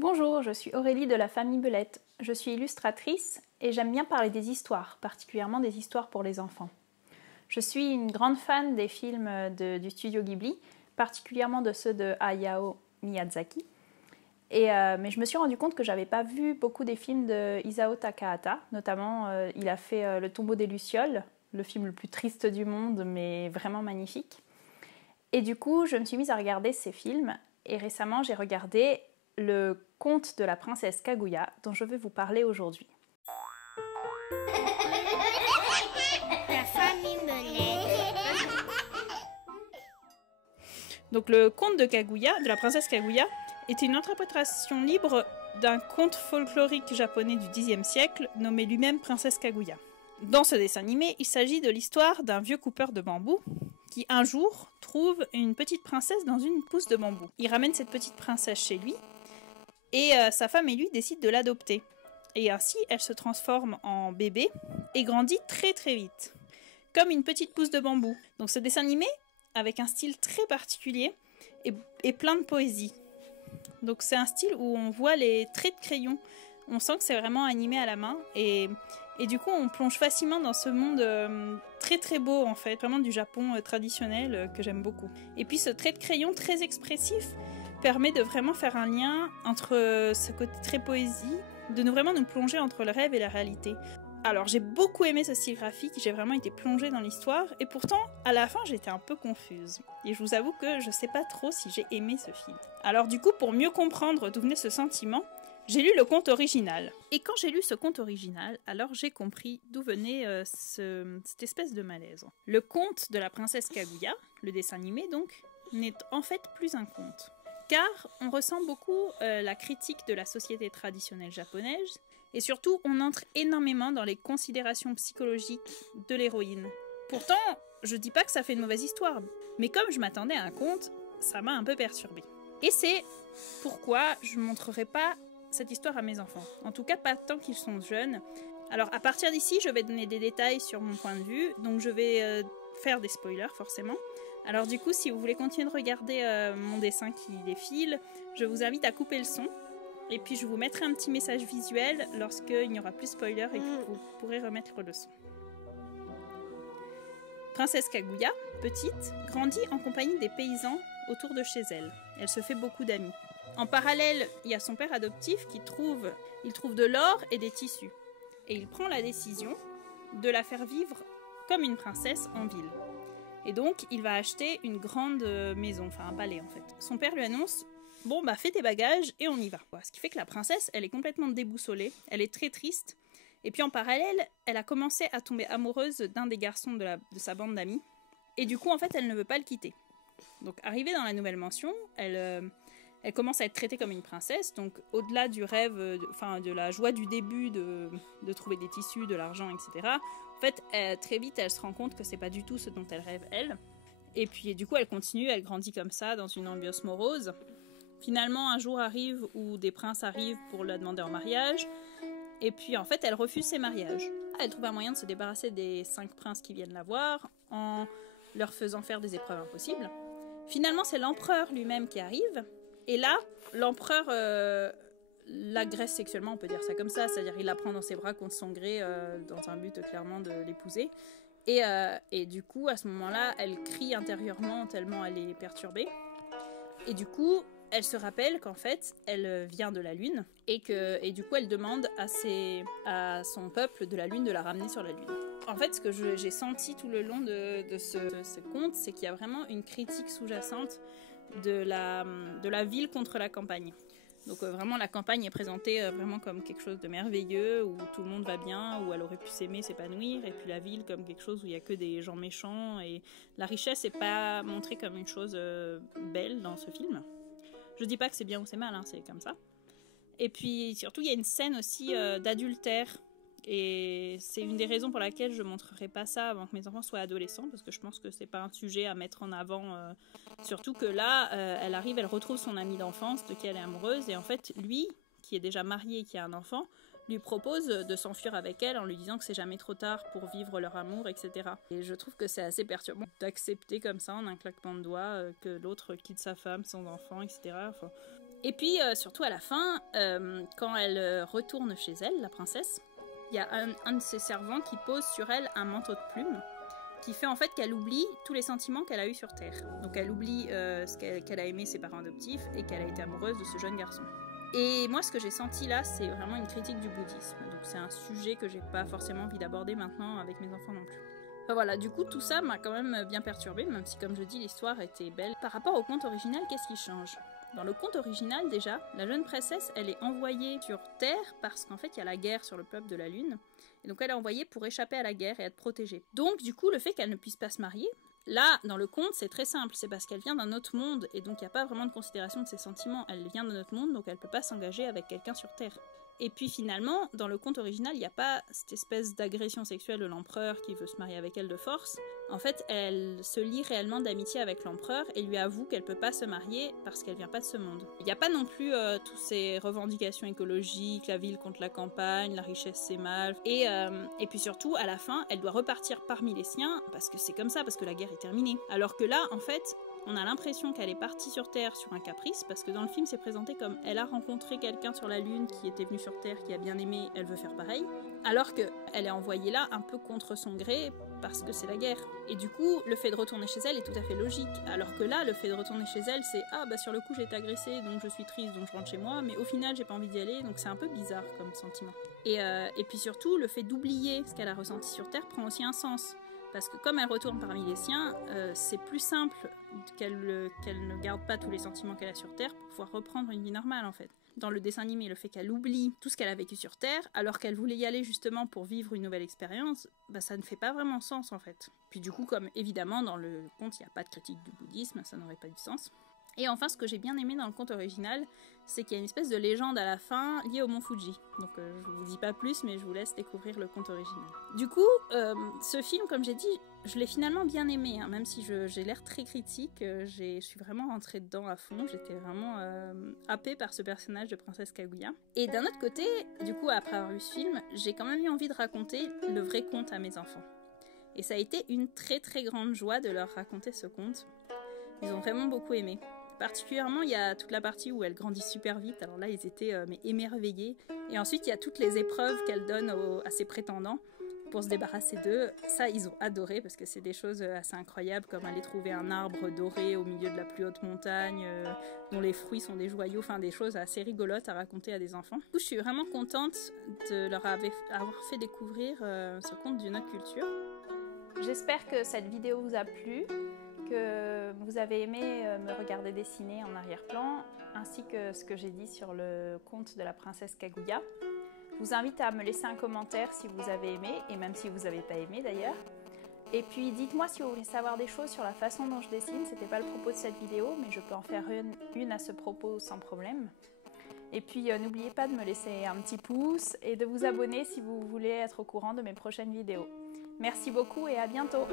Bonjour, je suis Aurélie de la famille Belette. Je suis illustratrice et j'aime bien parler des histoires, particulièrement des histoires pour les enfants. Je suis une grande fan des films du studio Ghibli, particulièrement de ceux de Hayao Miyazaki. Mais je me suis rendu compte que j'avais pas vu beaucoup des films de Isao Takahata, notamment il a fait Le tombeau des Lucioles, le film le plus triste du monde mais vraiment magnifique. Et du coup, je me suis mise à regarder ces films et récemment j'ai regardé le conte de la princesse Kaguya dont je vais vous parler aujourd'hui. La famille Belette. Donc le conte de la princesse Kaguya était une interprétation libre d'un conte folklorique japonais du Xe siècle nommé lui-même Princesse Kaguya. Dans ce dessin animé, il s'agit de l'histoire d'un vieux coupeur de bambou qui un jour trouve une petite princesse dans une pousse de bambou. Il ramène cette petite princesse chez lui et sa femme et lui décident de l'adopter. Et ainsi, elle se transforme en bébé et grandit très très vite, comme une petite pousse de bambou. Donc ce dessin animé, avec un style très particulier et plein de poésie. Donc c'est un style où on voit les traits de crayon. On sent que c'est vraiment animé à la main et du coup on plonge facilement dans ce monde très très beau en fait, vraiment du Japon traditionnel que j'aime beaucoup. Et puis ce trait de crayon très expressif permet de vraiment faire un lien entre ce côté très poésie, de vraiment nous plonger entre le rêve et la réalité. Alors j'ai beaucoup aimé ce style graphique, j'ai vraiment été plongée dans l'histoire et pourtant à la fin j'étais un peu confuse. Et je vous avoue que je sais pas trop si j'ai aimé ce film. Alors du coup pour mieux comprendre d'où venait ce sentiment, j'ai lu le conte original. Et quand j'ai lu ce conte original, alors j'ai compris d'où venait cette espèce de malaise. Le conte de la princesse Kaguya, le dessin animé donc, n'est en fait plus un conte. Car on ressent beaucoup la critique de la société traditionnelle japonaise, et surtout on entre énormément dans les considérations psychologiques de l'héroïne. Pourtant, je dis pas que ça fait une mauvaise histoire, mais comme je m'attendais à un conte, ça m'a un peu perturbée. Et c'est pourquoi je ne montrerai pas cette histoire à mes enfants. En tout cas, pas tant qu'ils sont jeunes. Alors, à partir d'ici, je vais donner des détails sur mon point de vue, donc je vais faire des spoilers, forcément. Alors du coup, si vous voulez continuer de regarder mon dessin qui défile, je vous invite à couper le son. Et puis je vous mettrai un petit message visuel lorsqu'il n'y aura plus spoiler et que vous pourrez remettre le son. Princesse Kaguya, petite, grandit en compagnie des paysans autour de chez elle. Elle se fait beaucoup d'amis. En parallèle, il y a son père adoptif qui trouve de l'or et des tissus. Et il prend la décision de la faire vivre comme une princesse en ville. Et donc, il va acheter une grande maison, enfin un palais en fait. Son père lui annonce « Bon, bah fais tes bagages et on y va ». Ce qui fait que la princesse, elle est complètement déboussolée, elle est très triste. Et puis en parallèle, elle a commencé à tomber amoureuse d'un des garçons de sa bande d'amis. Et du coup, en fait, elle ne veut pas le quitter. Donc, arrivée dans la nouvelle mansion, elle commence à être traitée comme une princesse. Donc, au-delà du rêve, de la joie du début de trouver des tissus, de l'argent, etc., en fait, très vite, elle se rend compte que c'est pas du tout ce dont elle rêve, elle. Et puis, du coup, elle continue, elle grandit comme ça, dans une ambiance morose. Finalement, un jour arrive où des princes arrivent pour la demander en mariage. Et puis, en fait, elle refuse ses mariages. Elle trouve un moyen de se débarrasser des 5 princes qui viennent la voir, en leur faisant faire des épreuves impossibles. Finalement, c'est l'empereur lui-même qui arrive. Et là, l'empereur l'agresse sexuellement, on peut dire ça comme ça. C'est-à-dire il la prend dans ses bras contre son gré dans un but clairement de l'épouser. Et du coup, à ce moment-là, elle crie intérieurement tellement elle est perturbée. Et du coup, elle se rappelle qu'en fait, elle vient de la Lune. Et du coup, elle demande à son peuple de la Lune de la ramener sur la Lune. En fait, ce que j'ai senti tout le long de ce conte, c'est qu'il y a vraiment une critique sous-jacente de la ville contre la campagne. Donc vraiment la campagne est présentée vraiment comme quelque chose de merveilleux, où tout le monde va bien, où elle aurait pu s'aimer, s'épanouir, et puis la ville comme quelque chose où il n'y a que des gens méchants, et la richesse n'est pas montrée comme une chose belle dans ce film. Je dis pas que c'est bien ou c'est mal, hein, c'est comme ça. Et puis surtout il y a une scène aussi d'adultère. Et c'est une des raisons pour laquelle je ne montrerai pas ça avant que mes enfants soient adolescents, parce que je pense que c'est pas un sujet à mettre en avant. Surtout que là, elle arrive, elle retrouve son amie d'enfance de qui elle est amoureuse, et en fait, lui, qui est déjà marié et qui a un enfant, lui propose de s'enfuir avec elle en lui disant que c'est jamais trop tard pour vivre leur amour, etc. Et je trouve que c'est assez perturbant d'accepter comme ça, en un claquement de doigts, que l'autre quitte sa femme, son enfant, etc. Enfin, Et puis surtout à la fin, quand elle retourne chez elle, la princesse, il y a un de ses servants qui pose sur elle un manteau de plumes qui fait en fait qu'elle oublie tous les sentiments qu'elle a eus sur Terre. Donc elle oublie qu'elle a aimé ses parents adoptifs et qu'elle a été amoureuse de ce jeune garçon. Et moi, ce que j'ai senti là, c'est vraiment une critique du bouddhisme. Donc c'est un sujet que j'ai pas forcément envie d'aborder maintenant avec mes enfants non plus. Enfin, voilà, du coup, tout ça m'a quand même bien perturbée, même si, comme je dis, l'histoire était belle. Par rapport au conte original, qu'est-ce qui change ? Dans le conte original, déjà, la jeune princesse, elle est envoyée sur Terre parce qu'en fait, il y a la guerre sur le peuple de la Lune. Et donc, elle est envoyée pour échapper à la guerre et être protégée. Donc, du coup, le fait qu'elle ne puisse pas se marier, là, dans le conte, c'est très simple. C'est parce qu'elle vient d'un autre monde et donc il n'y a pas vraiment de considération de ses sentiments. Elle vient d'un autre monde, donc elle ne peut pas s'engager avec quelqu'un sur Terre. Et puis finalement, dans le conte original, il n'y a pas cette espèce d'agression sexuelle de l'empereur qui veut se marier avec elle de force. En fait, elle se lie réellement d'amitié avec l'empereur et lui avoue qu'elle ne peut pas se marier parce qu'elle vient pas de ce monde. Il n'y a pas non plus toutes ces revendications écologiques, la ville contre la campagne, la richesse c'est mal. Et puis surtout, à la fin, elle doit repartir parmi les siens parce que c'est comme ça, parce que la guerre est terminée. Alors que là, en fait, on a l'impression qu'elle est partie sur Terre sur un caprice, parce que dans le film, c'est présenté comme elle a rencontré quelqu'un sur la Lune qui était venu sur Terre, qui a bien aimé, elle veut faire pareil. Alors qu'elle est envoyée là un peu contre son gré, parce que c'est la guerre. Et du coup, le fait de retourner chez elle est tout à fait logique. Alors que là, le fait de retourner chez elle, c'est « Ah, bah sur le coup, j'ai été agressée, donc je suis triste, donc je rentre chez moi, mais au final, j'ai pas envie d'y aller, donc c'est un peu bizarre comme sentiment. » Et puis surtout, le fait d'oublier ce qu'elle a ressenti sur Terre prend aussi un sens. Parce que comme elle retourne parmi les siens, c'est plus simple qu'elle ne garde pas tous les sentiments qu'elle a sur Terre pour pouvoir reprendre une vie normale en fait. Dans le dessin animé, le fait qu'elle oublie tout ce qu'elle a vécu sur Terre, alors qu'elle voulait y aller justement pour vivre une nouvelle expérience, bah ça ne fait pas vraiment sens en fait. Puis du coup, comme évidemment dans le conte il n'y a pas de critique du bouddhisme, ça n'aurait pas du sens. Et enfin, ce que j'ai bien aimé dans le conte original, c'est qu'il y a une espèce de légende à la fin liée au mont Fuji. Donc je vous dis pas plus, mais je vous laisse découvrir le conte original. Du coup, ce film, comme j'ai dit, je l'ai finalement bien aimé, hein, même si j'ai l'air très critique, je suis vraiment rentrée dedans à fond, j'étais vraiment happée par ce personnage de Princesse Kaguya. Et d'un autre côté, du coup, après avoir vu ce film, j'ai quand même eu envie de raconter le vrai conte à mes enfants. Et ça a été une très très grande joie de leur raconter ce conte. Ils ont vraiment beaucoup aimé. Particulièrement, il y a toute la partie où elle grandit super vite. Alors là, ils étaient émerveillés. Et ensuite, il y a toutes les épreuves qu'elle donne à ses prétendants pour se débarrasser d'eux. Ça, ils ont adoré parce que c'est des choses assez incroyables, comme aller trouver un arbre doré au milieu de la plus haute montagne, dont les fruits sont des joyaux. Enfin, des choses assez rigolotes à raconter à des enfants. Du coup, je suis vraiment contente de leur avoir fait découvrir ce conte d'une autre culture. J'espère que cette vidéo vous a plu, que vous avez aimé me regarder dessiner en arrière-plan, ainsi que ce que j'ai dit sur le conte de la princesse Kaguya. Je vous invite à me laisser un commentaire si vous avez aimé, et même si vous n'avez pas aimé d'ailleurs. Et puis dites-moi si vous voulez savoir des choses sur la façon dont je dessine, c'était pas le propos de cette vidéo, mais je peux en faire une à ce propos sans problème. Et puis n'oubliez pas de me laisser un petit pouce et de vous abonner si vous voulez être au courant de mes prochaines vidéos. Merci beaucoup et à bientôt!